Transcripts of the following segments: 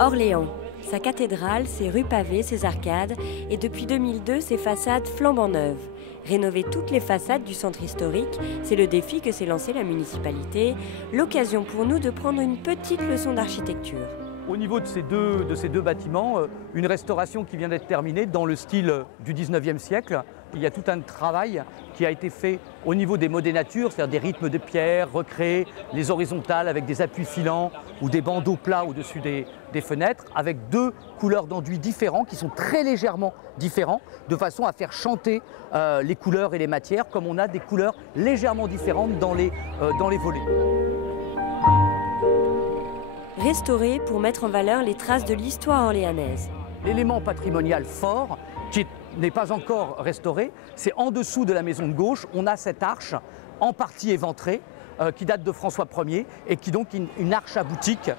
Orléans. Sa cathédrale, ses rues pavées, ses arcades et depuis 2002, ses façades flambant neuves. Rénover toutes les façades du centre historique, c'est le défi que s'est lancé la municipalité. L'occasion pour nous de prendre une petite leçon d'architecture. Au niveau de ces deux bâtiments, une restauration qui vient d'être terminée dans le style du 19e siècle. Il y a tout un travail qui a été fait au niveau des modénatures, c'est-à-dire des rythmes de pierre, recréer les horizontales avec des appuis filants ou des bandeaux plats au-dessus des fenêtres, avec deux couleurs d'enduit différents qui sont très légèrement différents, de façon à faire chanter les couleurs et les matières, comme on a des couleurs légèrement différentes dans les volets. Restaurer pour mettre en valeur les traces de l'histoire orléanaise. L'élément patrimonial fort, qui n'est pas encore restauré, c'est en dessous de la maison de gauche, on a cette arche en partie éventrée, qui date de François Ier, et qui est donc une arche à boutique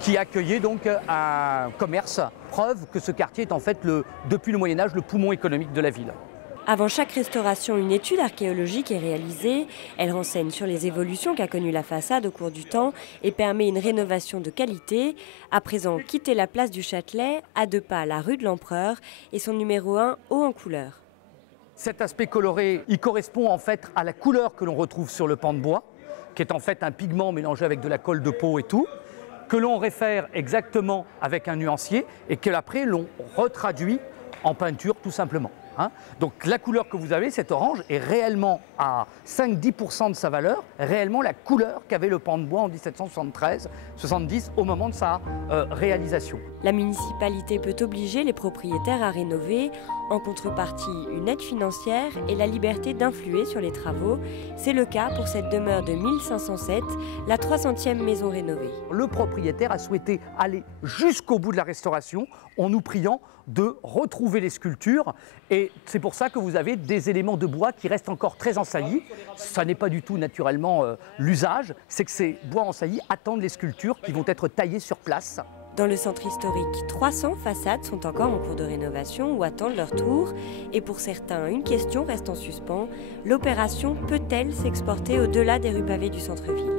qui accueillait donc un commerce, preuve que ce quartier est en fait, depuis le Moyen-Âge, le poumon économique de la ville. Avant chaque restauration, une étude archéologique est réalisée. Elle renseigne sur les évolutions qu'a connues la façade au cours du temps et permet une rénovation de qualité. À présent, quittez la place du Châtelet, à 2 pas la rue de l'Empereur et son numéro 1 haut en couleur. Cet aspect coloré, il correspond en fait à la couleur que l'on retrouve sur le pan de bois, qui est en fait un pigment mélangé avec de la colle de peau et tout, que l'on réfère exactement avec un nuancier et que après l'on retraduit en peinture tout simplement. Donc la couleur que vous avez, cet orange, est réellement à 5-10% de sa valeur, réellement la couleur qu'avait le pan de bois en 1773-70 au moment de sa réalisation. La municipalité peut obliger les propriétaires à rénover, en contrepartie une aide financière et la liberté d'influer sur les travaux. C'est le cas pour cette demeure de 1507, la 300e maison rénovée. Le propriétaire a souhaité aller jusqu'au bout de la restauration en nous priant de retrouver les sculptures, et c'est pour ça que vous avez des éléments de bois qui restent encore très ensaillis. Ça n'est pas du tout naturellement l'usage, c'est que ces bois ensaillis attendent les sculptures qui vont être taillées sur place. Dans le centre historique, 300 façades sont encore en cours de rénovation ou attendent leur tour. Et pour certains, une question reste en suspens. L'opération peut-elle s'exporter au-delà des rues pavées du centre-ville ?